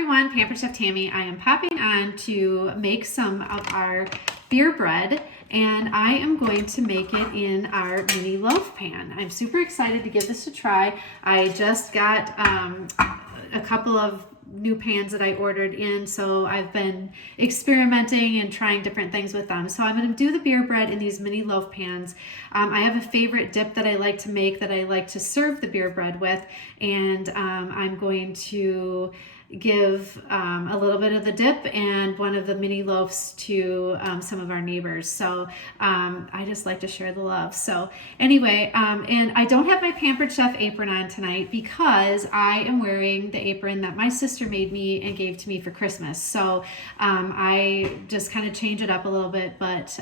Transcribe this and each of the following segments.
everyone, Pampered Chef Tammy. I am popping on to make some of our beer bread, and I am going to make it in our mini loaf pan. I'm super excited to give this a try. I just got a couple of new pans that I ordered in, so I've been experimenting and trying different things with them. So I'm going to do the beer bread in these mini loaf pans. I have a favorite dip that I like to make that I like to serve the beer bread with, and I'm going to give a little bit of the dip and one of the mini loaves to some of our neighbors. So I just like to share the love. So anyway, and I don't have my Pampered Chef apron on tonight because I am wearing the apron that my sister made me and gave to me for Christmas. So I just kind of change it up a little bit, but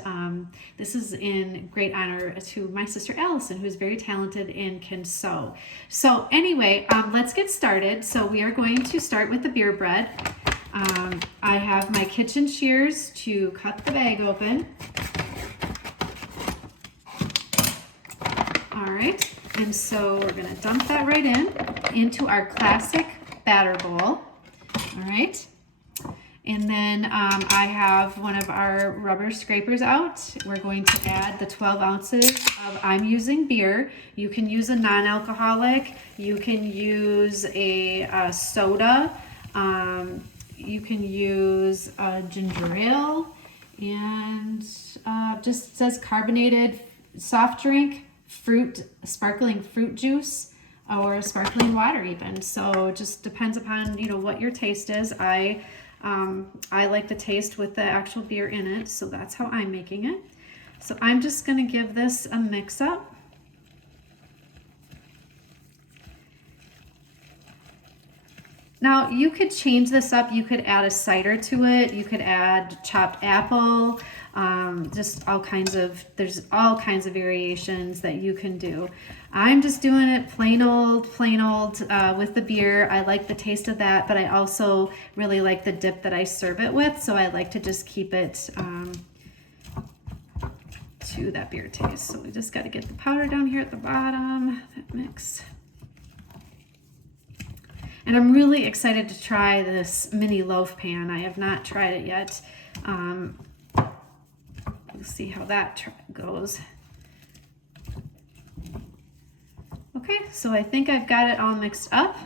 this is in great honor to my sister Allison, who's very talented and can sew. So anyway, let's get started. So we are going to start with the beer bread. I have my kitchen shears to cut the bag open. All right, and so we're gonna dump that right into our classic batter bowl. All right, and then I have one of our rubber scrapers out. We're going to add the 12 ounces of, I'm using beer. You can use a non-alcoholic. You can use a soda. You can use ginger ale, and just says carbonated soft drink, sparkling fruit juice, or sparkling water even. So it just depends upon, you know, what your taste is. I like the taste with the actual beer in it, so that's how I'm making it. So I'm just gonna give this a mix up. Now you could change this up. You could add a cider to it. You could add chopped apple, just there's all kinds of variations that you can do. I'm just doing it plain old with the beer. I like the taste of that, but I also really like the dip that I serve it with. So I like to just keep it to that beer taste. So we just got to get the powder down here at the bottom, that mix. And I'm really excited to try this mini loaf pan. I have not tried it yet. We'll see how that goes. Okay, so I think I've got it all mixed up.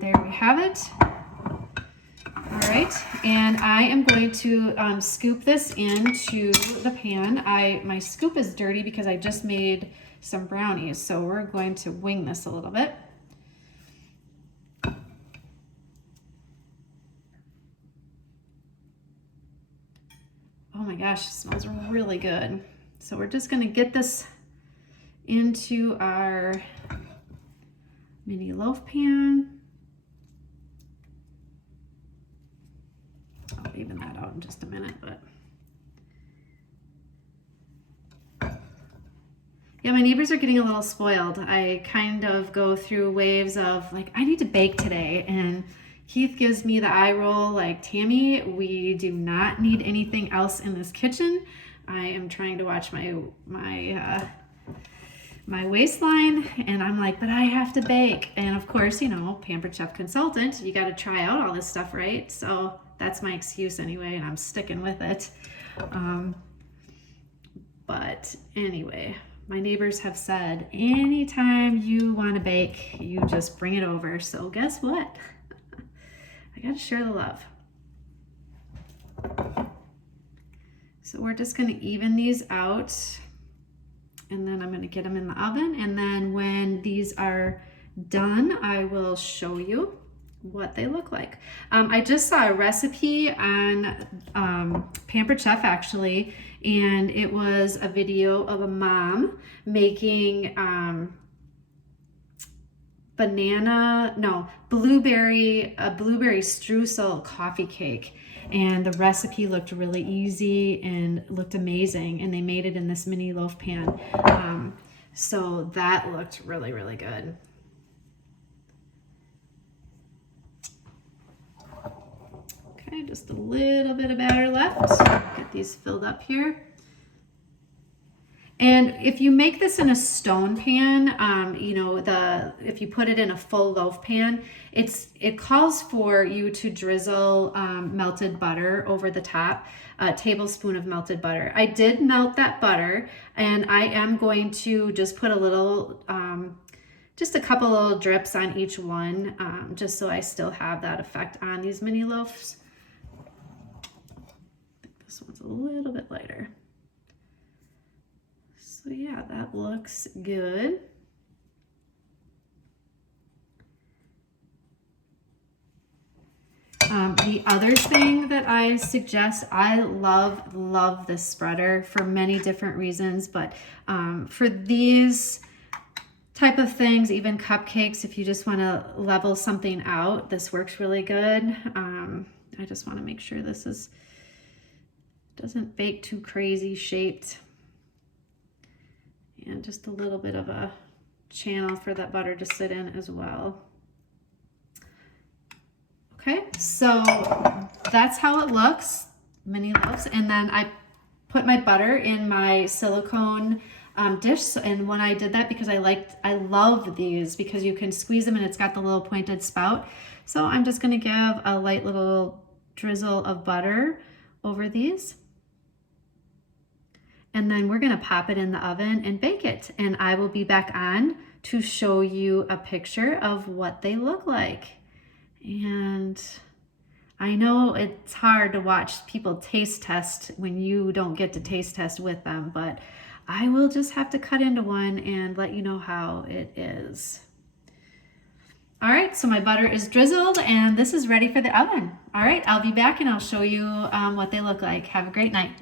There we have it. All right, and I am going to scoop this into the pan. My scoop is dirty because I just made some brownies, so we're going to wing this a little bit. Oh my gosh, it smells really good. So we're just gonna get this into our mini loaf pan. I'll even that out in just a minute, but. Yeah, my neighbors are getting a little spoiled. I kind of go through waves of like, I need to bake today, and Keith gives me the eye roll like, Tammy, we do not need anything else in this kitchen. I am trying to watch my waistline, and I'm like, but I have to bake. And of course, you know, Pampered Chef Consultant, you got to try out all this stuff, right? So that's my excuse anyway, and I'm sticking with it. But anyway, my neighbors have said, anytime you want to bake, you just bring it over. So guess what? I gotta share the love. So we're just gonna even these out, and then I'm gonna get them in the oven, and then when these are done, I will show you what they look like. I just saw a recipe on Pampered Chef actually, and it was a video of a mom making blueberry streusel coffee cake, and the recipe looked really easy and looked amazing, and they made it in this mini loaf pan. So that looked really, really good. Okay, just a little bit of batter left. Get these filled up here. And if you make this in a stone pan, you know, if you put it in a full loaf pan, it calls for you to drizzle melted butter over the top, a tablespoon of melted butter. I did melt that butter, and I am going to just put a little, just a couple little drips on each one, just so I still have that effect on these mini loaves. I think this one's a little bit lighter. So yeah, that looks good. The other thing that I suggest, I love this spreader for many different reasons, but for these type of things, even cupcakes, if you just want to level something out, this works really good. I just want to make sure this doesn't bake too crazy shaped. And just a little bit of a channel for that butter to sit in as well. Okay, so that's how it looks, mini loaves. And then I put my butter in my silicone dish. And when I did that, because I love these because you can squeeze them and it's got the little pointed spout. So I'm just gonna give a light little drizzle of butter over these. And then we're gonna pop it in the oven and bake it. And I will be back on to show you a picture of what they look like. And I know it's hard to watch people taste test when you don't get to taste test with them, but I will just have to cut into one and let you know how it is. All right, so my butter is drizzled and this is ready for the oven. All right, I'll be back and I'll show you what they look like. Have a great night.